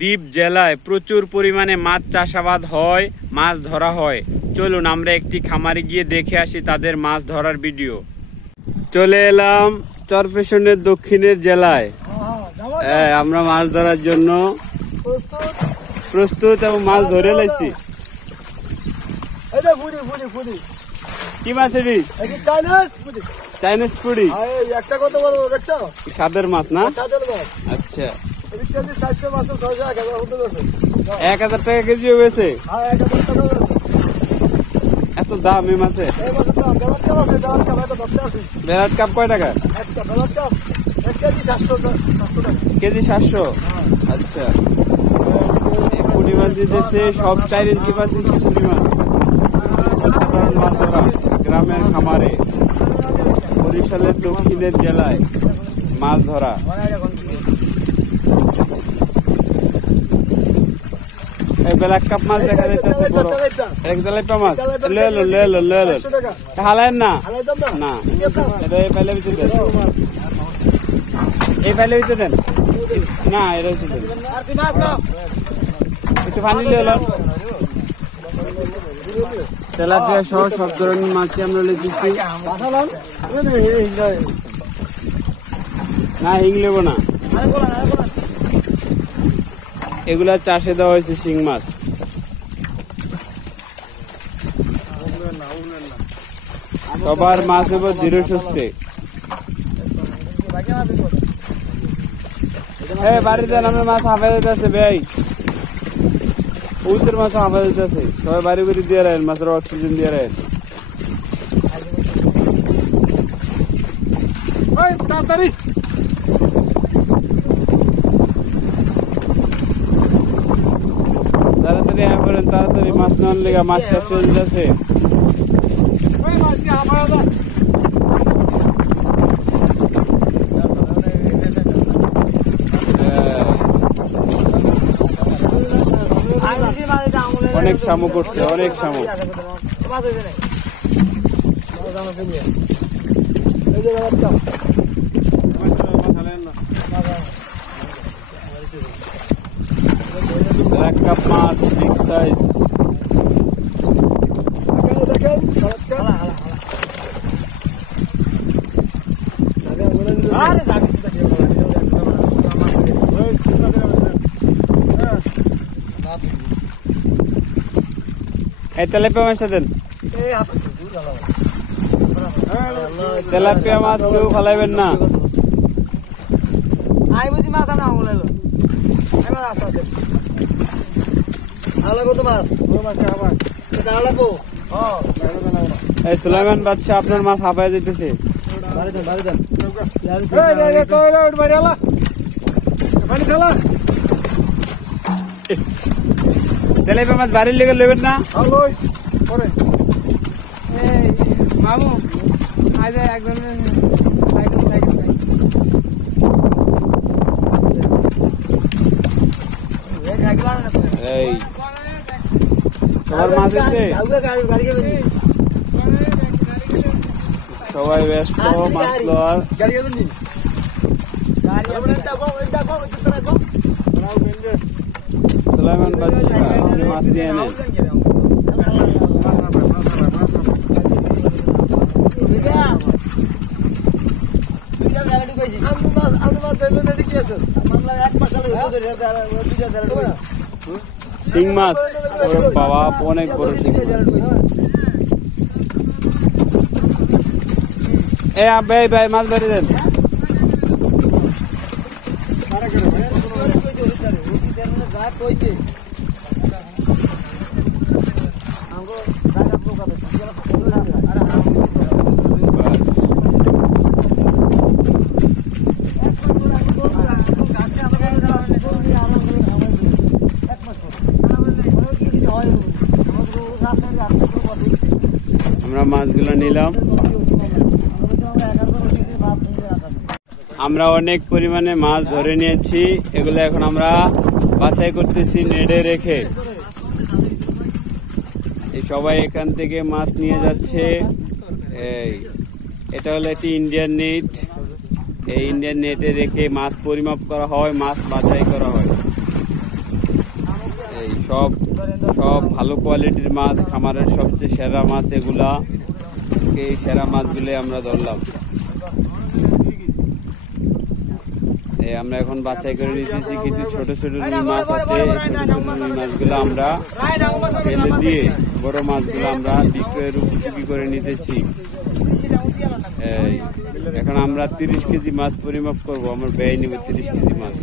দ্বীপ জেলায় প্রচুর পরিমাণে মাছ চাষাবাদ হয়, মাছ ধরা হয়। চলুন আমরা একটি খামারে গিয়ে দেখে আসি তাদের মাছ ধরার ভিডিও। চলে এলাম চরফ্যাশনের দক্ষিণের জেলায়। আমরা মাছ ধরার জন্য প্রস্তুত এবং মাছ ধরে লাইছি। কি মাছ এটি? চাইনিজ পুরি। স্বাদের মাছ না? আচ্ছা, 1000 টাকা কেজি হয়েছে। এত দাম এই মাছে? বেলাট কাপ কয় টাকা? কেজি 700। আচ্ছা, পুঁটি মাছ দিতেছে সব 4 ইঞ্চি 5 ইঞ্চি পুঁটি মাছ। মাছ ধরা গ্রামের খামারে, বরিশালের দক্ষিণের জেলায় মাছ ধরা। ব্ল্যাক কাপ মাছ দেখা যাইতেছে বড়, এক তেলাপিয়া মাছ। হালায়েন না? না, এটা এই পাইলে ভিতরে দেন, এই পাইলে ভিতরে দেন না, এটা ভিতরে দেন। একটু পানি লিয়ে তেলাপিয়া সহ সব ধরনের মাছই আমরা লিখেছি। না, হিং নেবো না, এগুলা চাষে দেওয়া হয়েছে শিং মাছ। সবার মাছ হবো ধীরে সুস্থে। বাড়িতে আমার মাছ হাফা যেতে আছে ভাই, উত্তর মাছ হাফা যেতে আছে। সবাই বাড়ি বাড়ি দিয়ে রাখেন, মাছের অক্সিজেন দিয়ে রাখেন। তাড়াতাড়ি তাড়াতাড়ি করেন, তাড়াতাড়ি মাছ নেওয়ার লেগে, মাছ শেষ হয়ে যাচ্ছে। অনেক শামুক করছে, অনেক শামুক। এক কাপ মাছ বিগ সাইজ। এই তেলাপিয়া মাছটা দেন, তেলাপিয়া মাছ কেউ ফালাইবেন না। সুলাইমান বাদশা, আপনার মাছ হাঁপায় যেতেছে। তেলাপিয়া মাছ বাড়ির লেগে নেবেন না মামু। একজন এই সবার মাছ আছে, সবাই ব্যস্ত মাছ লওয়ার। সুলাইমান বাদশা, আপনি মাছ দিয়ে নেন। শিং মাছ, বাবা অনেক বড় শিং। ভাই মাছ ধরে দেন। আমরা মাছগুলো নিলাম। আমরা অনেক পরিমাণে মাছ ধরে নিয়েছি, এগুলো এখন আমরা বাছাই করতেছি নেটে রেখে। সবাই এখান থেকে মাছ নিয়ে যাচ্ছে। এটা হলো একটি ইন্ডিয়ান নেট। এই ইন্ডিয়ান নেটে রেখে মাছ পরিমাপ করা হয়, মাছ বাছাই করা হয়। সব সব ভালো কোয়ালিটির মাছ, খামারের সবচেয়ে সেরা মাছ এগুলা। এই সেরা মাছগুলো আমরা ধরলাম। আমরা এখন বাছাই করে নিতেছি, কিছু ছোট ছোট রুই মাছ আছে। এই ছোট ছোট রুই মাছগুলো আমরা ফেলে দিয়ে বড় মাছগুলো আমরা বিক্রয়ের উপযোগী করে নিতেছি। এখন আমরা 30 কেজি মাছ পরিমাপ করব। আমার ব্যয় নিব 30 কেজি মাছ।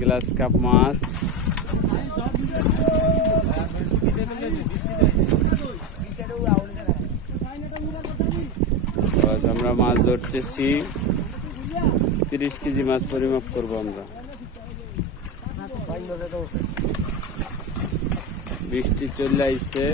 গ্লাস কাপ মাছ, আমরা মাছ ধরতেছি। 30 কেজি মাছ পরিমাপ করব আমরা। বৃষ্টি চলে আইছে।